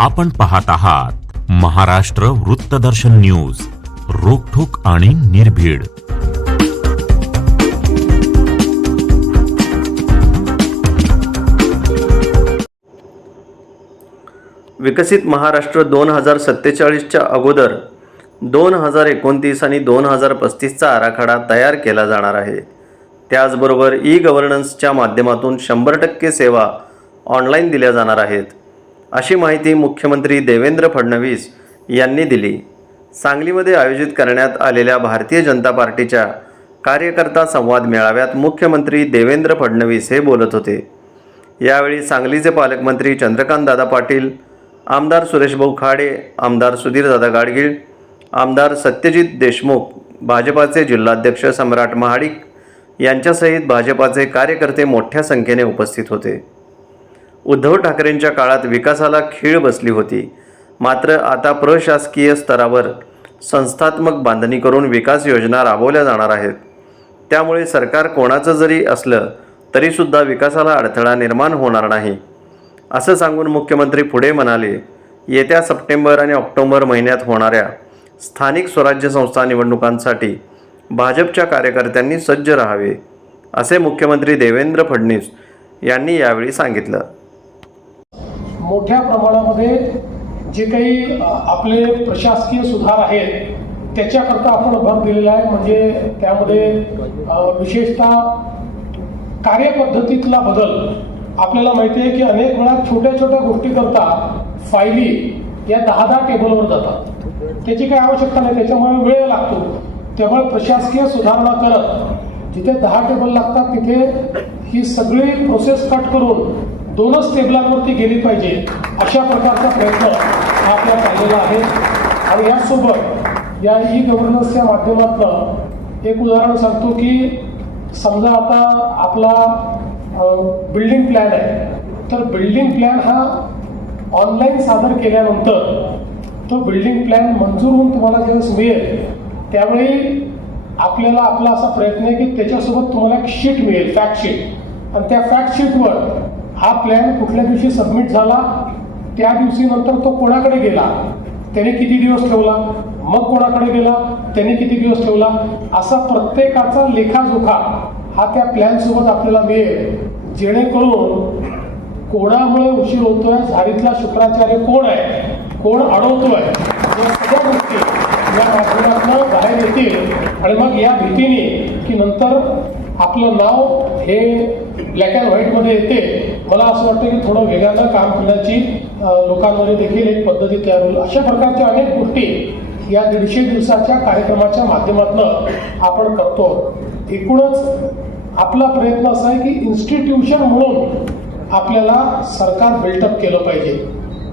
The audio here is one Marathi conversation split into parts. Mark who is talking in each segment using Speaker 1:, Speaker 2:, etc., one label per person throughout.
Speaker 1: आपण पाहत आहात महाराष्ट्र वृत्तदर्शन न्यूज रोखोक आणि निर्भीड.
Speaker 2: विकसित महाराष्ट्र दोन हजार सत्तेचाळीसच्या अगोदर दोन हजार एकोणतीस आणि दोन हजार पस्तीसचा आराखडा तयार केला जाणार आहे. त्याचबरोबर ई गव्हर्नन्सच्या माध्यमातून शंभर टक्के सेवा ऑनलाईन दिल्या जाणार आहेत. अशी माहिती मुख्यमंत्री देवेंद्र फडणवीस यांनी दिली. सांगलीमध्ये आयोजित करण्यात आलेल्या भारतीय जनता पार्टीच्या कार्यकर्ता संवाद मेळाव्यात मुख्यमंत्री देवेंद्र फडणवीस हे बोलत होते. यावेळी सांगलीचे पालकमंत्री चंद्रकांतदादा पाटील आमदार सुरेशभाऊ खाडे आमदार सुधीरदादा गाडगीळ आमदार सत्यजित देशमुख भाजपाचे जिल्हाध्यक्ष सम्राट महाडिक यांच्यासहित भाजपाचे कार्यकर्ते मोठ्या संख्येने उपस्थित होते. उद्धव ठाकरेंच्या काळात विकासाला खीळ बसली होती. मात्र आता प्रशासकीय स्तरावर संस्थात्मक बांधणी करून विकास योजना राबवल्या जाणार आहेत. त्यामुळे सरकार कोणाचं जरी असलं तरीसुद्धा विकासाला अडथळा निर्माण होणार नाही. असं सांगून मुख्यमंत्री पुढे म्हणाले येत्या सप्टेंबर आणि ऑक्टोबर महिन्यात होणाऱ्या स्थानिक स्वराज्य संस्था निवडणुकांसाठी भाजपच्या कार्यकर्त्यांनी सज्ज राहावे असे मुख्यमंत्री देवेंद्र फडणवीस यांनी यावेळी सांगितलं.
Speaker 3: मोठ्या प्रमाणामध्ये जे काही आपले प्रशासकीय सुधार आहेत त्याच्याकरता आपण भर दिलेला आहे. म्हणजे त्यामध्ये विशेषतः कार्यपद्धतीतला बदल. आपल्याला माहिती आहे की अनेक वेळा छोट्या छोट्या गोष्टीकरता फायली या दहा दहा टेबलवर जातात. त्याची काही आवश्यकता नाही त्याच्यामुळे वेळ लागतो. त्यामुळे प्रशासकीय सुधारणा करत जिथे दहा टेबल लागतात तिथे ही सगळी प्रोसेस कट करून दोनच टेबलांवरती गेली पाहिजे अशा प्रकारचा प्रयत्न हा आपल्याला पाहिलेला आहे. आणि यासोबत या ई गव्हर्नन्सच्या माध्यमातून एक उदाहरण सांगतो की समजा आता आपला बिल्डिंग प्लॅन आहे. तर बिल्डिंग प्लॅन हा ऑनलाईन सादर केल्यानंतर तो बिल्डिंग प्लॅन मंजूर होऊन तुम्हाला ज्यावेळेस मिळेल त्यावेळी आपल्याला आपला असा प्रयत्न आहे की त्याच्यासोबत तुम्हाला एक शीट मिळेल फॅक्ट शीट आणि त्या फॅक्ट शीटवर हा प्लॅन कुठल्या दिवशी सबमिट झाला त्या दिवशी नंतर तो कोणाकडे गेला? त्याने किती दिवस ठेवला? मग कोणाकडे गेला? त्याने किती दिवस ठेवला? असा प्रत्येकाचा लेखाजोखा हा त्या प्लॅन सोबत आपल्याला मिळेल. जेणेकरून कोणामुळे उशीर होतोय? झारीतला शुक्राचार्य कोण आहे? कोण अडवतोय? या सगळ्या गोष्टी या माध्यमातून बाहेर येतील. आणि मग या भीतीने की नंतर आपलं नाव हे ब्लॅक अँड व्हाईटमध्ये येते. मला असं वाटतं की थोडं वेगानं काम करण्याची लोकांमध्ये देखील एक पद्धती तयार होईल. अशा प्रकारच्या अनेक गोष्टी या दीडशे दिवसाच्या कार्यक्रमाच्या माध्यमातून आपण करतो. एकूणच आपला प्रयत्न असा आहे की इन्स्टिट्यूशन म्हणून आपल्याला सरकार बिल्टअप केलं पाहिजे.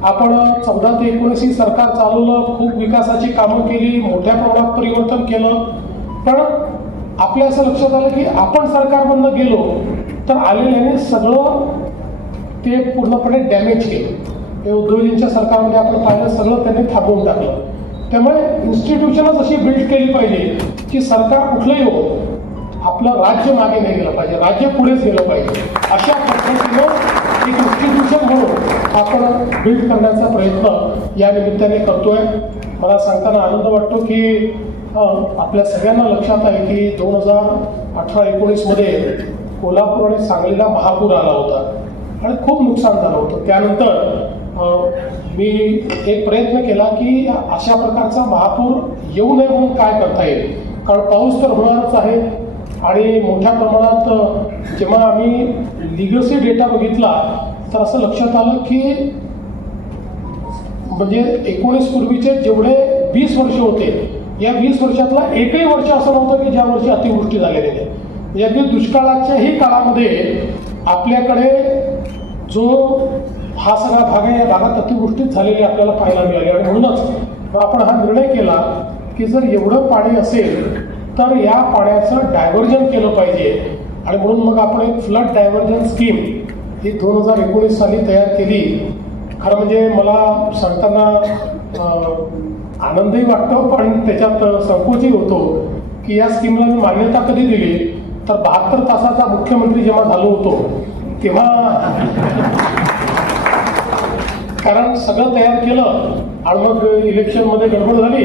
Speaker 3: आपण चौदा ते एकोणीसशे सरकार चालवलं खूप विकासाची कामं केली मोठ्या प्रमाणात परिवर्तन केलं. पण आपल्या असं लक्षात आलं की आपण सरकारमधनं गेलो तर आलेल्याने सगळं ते पूर्णपणे डॅमेज केलं. ते उद्धवजींच्या सरकारमध्ये आपण पाहिलं सगळं त्यांनी थांबवून टाकलं. त्यामुळे इन्स्टिट्यूशनच अशी बिल्ड केली पाहिजे की सरकार कुठलंही हो आपलं राज्य मागे नाही गेलं पाहिजे राज्य पुढेच गेलं पाहिजे. अशा पद्धतीनं एक इन्स्टिट्यूशन म्हणून आपण बिल्ड करण्याचा प्रयत्न या निमित्ताने करतोय. मला सांगताना आनंद वाटतो की आपल्या सगळ्यांना लक्षात आहे की दोन हजार अठरा एकोणीसमध्ये कोल्हापूर आणि सांगलीला महापूर आला होता. आणि खूप नुकसान झालं होतं. त्यानंतर मी एक प्रयत्न केला की अशा प्रकारचा महापूर येऊ नये म्हणून काय करता येईल? कारण पाऊस तर होणारच आहे. आणि मोठ्या प्रमाणात जेव्हा आम्ही लिगसी डेटा बघितला तर असं लक्षात आलं की म्हणजे एकोणीस पूर्वीचे जेवढे वीस वर्ष होते या वीस वर्षातला एकही वर्ष असं नव्हतं की ज्या वर्षी अतिवृष्टी झालेली नाही. म्हणजे अगदी दुष्काळाच्याही काळामध्ये आपल्याकडे जो हा सगळा भाग आहे या भागात अतिवृष्टीच झालेली आपल्याला पाहायला मिळाली. आणि म्हणूनच आपण हा निर्णय केला की जर एवढं पाणी असेल तर या पाण्याचं डायव्हर्जन केलं पाहिजे. आणि म्हणून मग आपण एक फ्लड डायव्हर्जन स्कीम ही दोन हजार एकोणीस साली तयार केली. खरं म्हणजे मला सांगताना आनंदही वाटतो पण त्याच्यात संकोचही होतो की या स्कीमला मी मान्यता कधी दिली? तर बहात्तर तासाचा मुख्यमंत्री जेव्हा झालो होतो तेव्हा कारण सगळं तयार केलं आणि मग इलेक्शनमध्ये गडबड झाली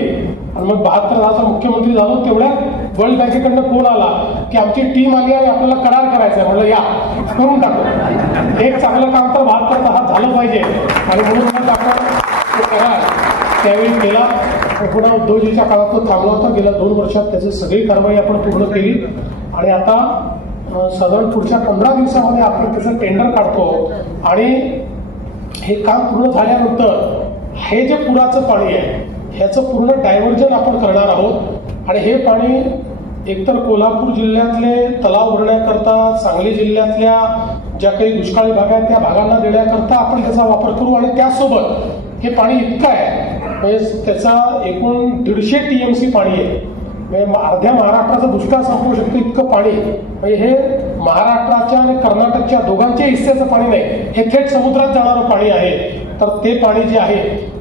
Speaker 3: आणि मग बहात्तर तासाचा मुख्यमंत्री झालो तेवढ्यात वर्ल्ड बँकेकडनं फोन आला की आमची टीम आली आणि आपल्याला करार करायचा आहे. म्हणलं या करून टाकू. एक चांगलं काम तर बहात्तर तासात झालं पाहिजे. आणि म्हणून आपण तो करार त्यावेळी केला. पुन्हा उद्धवजीच्या काळात तो थांबला होता. गेल्या दोन वर्षात त्याची सगळी कारवाई आपण पूर्ण केली. आणि आता साधारण पुढच्या पंधरा दिवसामध्ये आपण त्याचं टेंडर काढतो. आणि हे काम पूर्ण झाल्यानंतर हे जे पुराचं पाणी आहे ह्याचं पूर्ण डायव्हर्जन आपण करणार आहोत. आणि हे पाणी एकतर कोल्हापूर जिल्ह्यातले तलाव भरण्याकरता सांगली जिल्ह्यातल्या ज्या काही दुष्काळी भाग आहेत त्या भागांना देण्याकरता आपण त्याचा वापर करू. आणि त्यासोबत हे पाणी इतकं आहे म्हणजे त्याचा एकूण दीडशे टी एम सी पाणी आहे. अर्ध्या महाराष्ट्राचा दुष्काळ संपवू शकतो इतकं पाणी. म्हणजे हे महाराष्ट्राच्या आणि कर्नाटकच्या दोघांच्या हिस्स्याचं पाणी नाही. हे थेट समुद्रात जाणारं पाणी आहे. तर ते पाणी जे आहे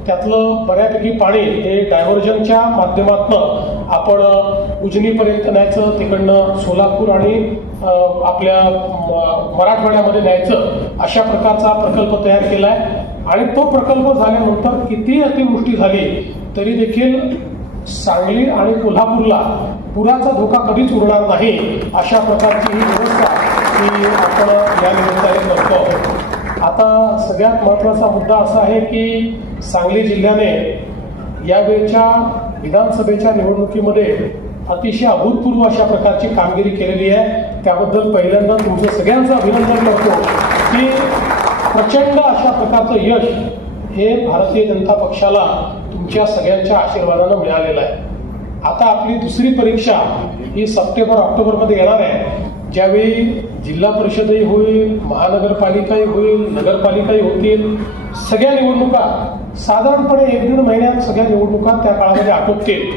Speaker 3: त्यातलं बऱ्यापैकी पाणी हे डायव्हर्जनच्या माध्यमातनं आपण उजनीपर्यंत न्यायचं तिकडनं सोलापूर आणि आपल्या म- मराठवाड्यामध्ये न्यायचं अशा प्रकारचा प्रकल्प तयार केला आहे आणि तो प्रकल्प झाल्यानंतर किती अतिवृष्टी झाली तरी देखील सांगली आणि कोल्हापूरला पुराचा धोका कधीच उरणार नाही अशा प्रकारची ही व्यवस्था ही आपण या निमित्ताने करतो आहोत. आता सगळ्यात महत्त्वाचा मुद्दा असा आहे की सांगली जिल्ह्याने यावेळच्या विधानसभेच्या निवडणुकीमध्ये अतिशय अभूतपूर्व अशा प्रकारची कामगिरी केलेली आहे. त्याबद्दल पहिल्यांदा तुमचं सगळ्यांचं अभिनंदन करतो की प्रचंड अशा प्रकारचं यश हे भारतीय जनता पक्षाला तुमच्या सगळ्यांच्या आशीर्वादानं मिळालेलं आहे. आता आपली दुसरी परीक्षा ही सप्टेंबर ऑक्टोबरमध्ये येणार आहे. ज्यावेळी जिल्हा परिषदही होईल महानगरपालिकाही होईल नगरपालिकाही होतील सगळ्या निवडणुका साधारणपणे एक दीड महिन्यात सगळ्या निवडणुका त्या काळामध्ये आटोपतील.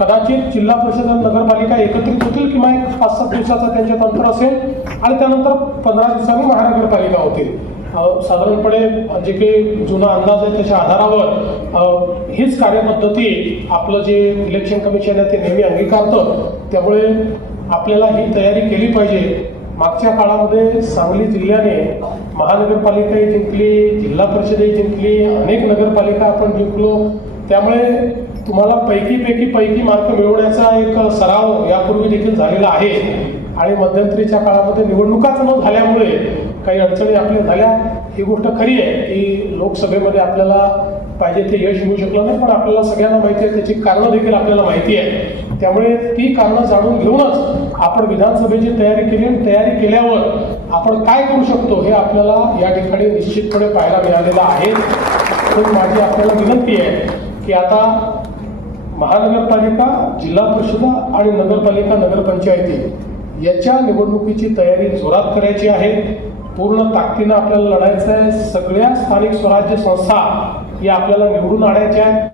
Speaker 3: कदाचित जिल्हा परिषद आणि नगरपालिका एकत्रित होतील किंवा एक पाच सात दिवसाचा त्यांच्यात अंतर असेल आणि त्यानंतर पंधरा दिवसांनी महानगरपालिका होतील. साधारणपणे जे काही जुना अंदाज आहे त्याच्या आधारावर हीच कार्यपद्धती आपलं जे इलेक्शन कमिशन आहे ते नेहमी अंगीकारतं. त्यामुळे आपल्याला ही तयारी केली पाहिजे. मागच्या काळामध्ये सांगली जिल्ह्याने महानगरपालिकाही जिंकली जिल्हा परिषदही जिंकली अनेक नगरपालिका आपण जिंकलो. त्यामुळे तुम्हाला पैकीपैकी पैकी मार्क मिळवण्याचा एक सराव यापूर्वी देखील झालेला आहे. आणि मध्यंतरीच्या काळामध्ये निवडणुकाच न झाल्यामुळे काही अडचणी आपल्या झाल्या ही गोष्ट खरी आहे की लोकसभेमध्ये आपल्याला पाहिजे ते यश मिळू शकलं नाही पण आपल्याला सगळ्यांना माहिती आहे त्याची कारणं देखील आपल्याला माहिती आहे. त्यामुळे ती कारणं जाणून घेऊनच आपण विधानसभेची तयारी केली आणि तयारी केल्यावर आपण काय करू शकतो हे आपल्याला या ठिकाणी निश्चितपणे पाहायला मिळालेलं आहे. तर माझी आपल्याला विनंती आहे की आता महानगरपालिका जिल्हा परिषद आणि नगरपालिका नगरपंचायती याच्या निवडणुकीची तयारी जोरात करायची आहे. पूर्ण ताकदीनं आपल्याला लढायचं आहे सगळ्या स्थानिक स्वराज्य संस्था या आपल्याला निवडून आणायच्या आहेत.